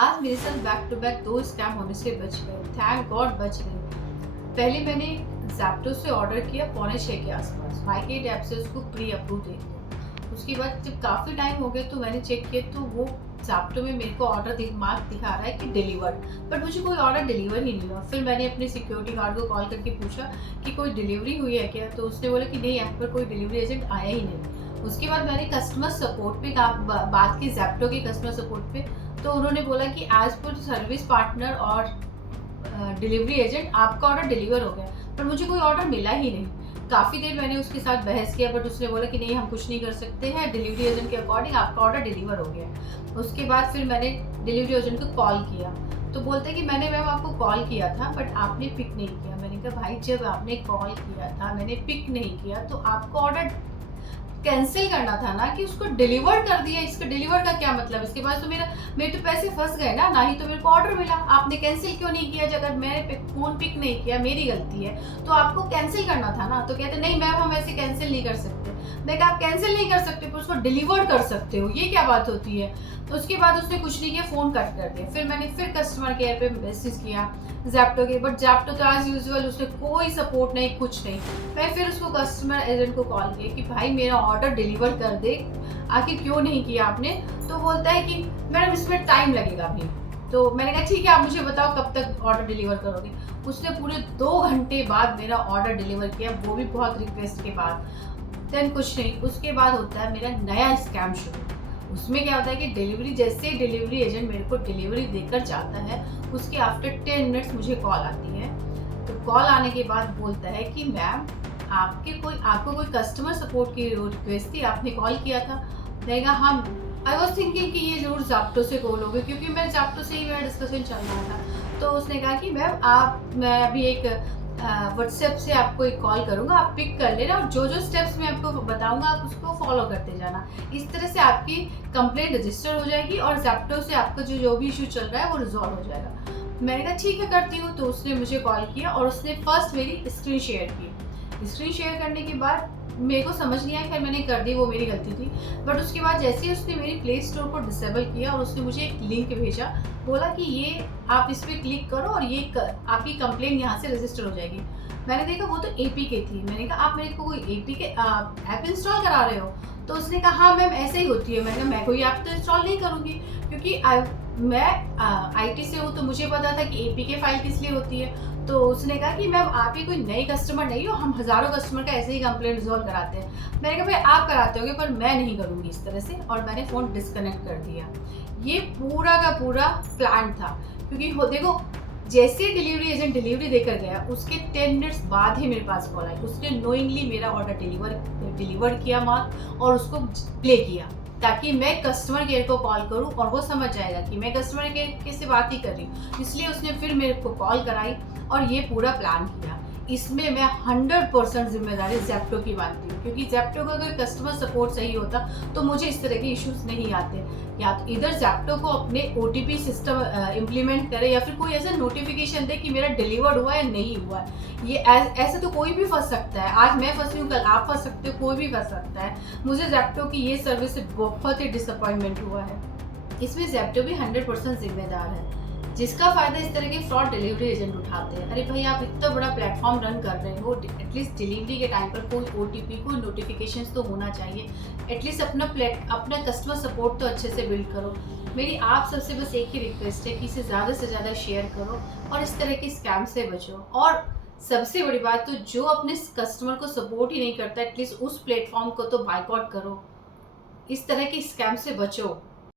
आज मेरे साथ बैक टू बैक 2 स्कैम होने से बच गए। थैंक गॉड बच गए। पहले मैंने ज़ेप्टो से ऑर्डर किया पौने 6 के आसपास। मार्केट ऐप से उसको प्री अप्रूव दे दिया। उसके बाद जब काफ़ी टाइम हो गया तो मैंने चेक किया तो वो ज़ेप्टो में मेरे को ऑर्डर मार्क दिखा रहा है कि डिलीवर्ड, बट मुझे कोई ऑर्डर डिलीवर ही नहीं हुआ। फिर मैंने अपने सिक्योरिटी गार्ड को कॉल करके पूछा कि कोई डिलीवरी हुई है क्या, तो उसने बोला कि नहीं, यहाँ पर कोई डिलीवरी एजेंट आया ही नहीं। उसके बाद मैंने कस्टमर सपोर्ट पे बात की, ज़ेप्टो के कस्टमर सपोर्ट पे, तो उन्होंने बोला कि एज पर सर्विस पार्टनर और डिलीवरी एजेंट आपका ऑर्डर डिलीवर हो गया, पर मुझे कोई ऑर्डर मिला ही नहीं। काफ़ी देर मैंने उसके साथ बहस किया, बट उसने बोला कि नहीं, हम कुछ नहीं कर सकते हैं, डिलीवरी एजेंट के अकॉर्डिंग आपका ऑर्डर डिलीवर हो गया। उसके बाद फिर मैंने डिलीवरी एजेंट को कॉल किया, तो बोलते हैं कि मैंने मैम आपको कॉल किया था बट आपने पिक नहीं किया। मैंने कहा भाई, जब आपने कॉल किया था मैंने पिक नहीं किया तो आपको ऑर्डर कैंसिल करना था ना, कि उसको डिलीवर कर दिया। इसका डिलीवर का क्या मतलब? इसके बाद तो मेरे तो पैसे फंस गए ना ही तो मेरे को ऑर्डर मिला। आपने कैंसिल क्यों नहीं किया? अगर मैंने फोन पिक नहीं किया, मेरी गलती है, तो आपको कैंसिल करना था ना। तो कहते नहीं मैम, हम ऐसे कैंसिल नहीं कर सकते। मैं कहा आप कैंसिल नहीं कर सकते पर उसको डिलीवर कर सकते हो, ये क्या बात होती है? तो उसके बाद उसने कुछ नहीं किया, फ़ोन कट कर दिया। फिर मैंने फिर कस्टमर केयर पे मैसेज किया ज़ेप्टो के, बट ज़ेप्टो तो एज़ यूजुअल उसने कोई सपोर्ट नहीं, कुछ नहीं। मैं फिर उसको कस्टमर एजेंट को कॉल किया कि भाई मेरा ऑर्डर डिलीवर कर दे, आखिर क्यों नहीं किया आपने? तो बोलता है कि मैडम इसमें टाइम लगेगा अभी। तो मैंने कहा ठीक है, आप मुझे बताओ कब तक ऑर्डर डिलीवर करोगे? उसने पूरे 2 घंटे बाद मेरा ऑर्डर डिलीवर किया, वो भी बहुत रिक्वेस्ट के बाद। देन कुछ नहीं, उसके बाद होता है मेरा नया स्कैम शुरू। उसमें क्या होता है कि जैसे ही डिलीवरी एजेंट मेरे को डिलीवरी देकर जाता है, उसके आफ्टर 10 मिनट्स मुझे कॉल आती है। तो कॉल आने के बाद बोलता है कि मैम, आपको कोई कस्टमर सपोर्ट की रिक्वेस्ट थी, आपने कॉल किया था? मैंने कहा हाँ। आई वॉज थिंकिंग कि ये ज़रूर ज़ेप्टो से कॉल होगी, क्योंकि मैं ज़ेप्टो से ही मेरा डिस्कशन चल रहा था। तो उसने कहा कि मैम मैं अभी एक व्हाट्सएप से आपको एक कॉल करूँगा, आप पिक कर लेना और जो जो स्टेप्स मैं आपको बताऊँगा आप उसको फॉलो करते जाना। इस तरह से आपकी कंप्लेंट रजिस्टर हो जाएगी और ज़ेप्टो से आपका जो भी इशू चल रहा है वो रिजॉल्व हो जाएगा। मैंने कहा ठीक है, करती हूँ। तो उसने मुझे कॉल किया और उसने फर्स्ट मेरी स्क्रीन शेयर की। स्क्रीन शेयर करने के बाद मेरे को समझ नहीं आया, खैर मैंने कर दी, वो मेरी गलती थी। बट उसके बाद जैसे ही उसने मेरी प्ले स्टोर को डिसेबल किया और उसने मुझे एक लिंक भेजा, बोला कि ये आप इस पर क्लिक करो और आपकी कंप्लेंट यहाँ से रजिस्टर हो जाएगी। मैंने देखा वो तो एपीके थी। मैंने कहा आप मेरे को कोई एपीके ऐप इंस्टॉल करा रहे हो? तो उसने कहा हाँ मैम, ऐसे ही होती है। मैंने कहा मैं कोई ऐप तो इंस्टॉल नहीं करूँगी, क्योंकि मैं आईटी से हूँ, तो मुझे पता था कि एपीके फाइल किस लिए होती है। तो उसने कहा कि मैम आप ही कोई नई कस्टमर नहीं हो, हम हज़ारों कस्टमर का ऐसे ही कंप्लेंट रिजॉल्व कराते हैं। मैंने कहा भाई आप कराते होगे, पर मैं नहीं करूँगी इस तरह से, और मैंने फ़ोन डिस्कनेक्ट कर दिया। ये पूरा का पूरा प्लान था, क्योंकि देखो, जैसे डिलीवरी एजेंट डिलीवरी देकर गया, उसके 10 मिनट्स बाद ही मेरे पास कॉल आई। उसने नोइंगली मेरा ऑर्डर डिलीवर किया माल और उसको प्ले किया, ताकि मैं कस्टमर केयर को कॉल करूं और वो समझ जाएगा कि मैं कस्टमर केयर से बात ही कर रही हूँ। इसलिए उसने फिर मेरे को कॉल कराई और ये पूरा प्लान किया। इसमें मैं 100% जिम्मेदारी ज़ेप्टो की मानती हूँ, क्योंकि ज़ेप्टो का अगर कस्टमर सपोर्ट सही होता तो मुझे इस तरह के इश्यूज नहीं आते। या तो इधर ज़ेप्टो को अपने ओटीपी सिस्टम इम्प्लीमेंट करे, या फिर कोई ऐसा नोटिफिकेशन दे कि मेरा डिलीवर्ड हुआ है नहीं हुआ है। ये ऐसे तो कोई भी फंस सकता है। आज मैं फंसी हूँ, कल आप फंस सकते हो, कोई भी फंस सकता है। मुझे ज़ेप्टो की ये सर्विस से बहुत ही डिसअपॉइंटमेंट हुआ है। इसमें ज़ेप्टो भी 100% जिम्मेदार है, जिसका फ़ायदा इस तरह के फ्रॉड डिलीवरी एजेंट उठाते हैं। अरे भाई, आप इतना बड़ा प्लेटफॉर्म रन कर रहे हो, एटलीस्ट डिलीवरी के टाइम पर कोई ओटीपी, कोई नोटिफिकेशंस तो होना चाहिए। एटलीस्ट अपना कस्टमर सपोर्ट तो अच्छे से बिल्ड करो। मेरी आप सबसे बस एक ही रिक्वेस्ट है कि इसे ज़्यादा से ज़्यादा शेयर करो और इस तरह के स्कैम से बचो। और सबसे बड़ी बात तो, जो अपने कस्टमर को सपोर्ट ही नहीं करता, एटलीस्ट उस प्लेटफॉर्म को तो बायकॉट करो। इस तरह के स्कैम से बचो।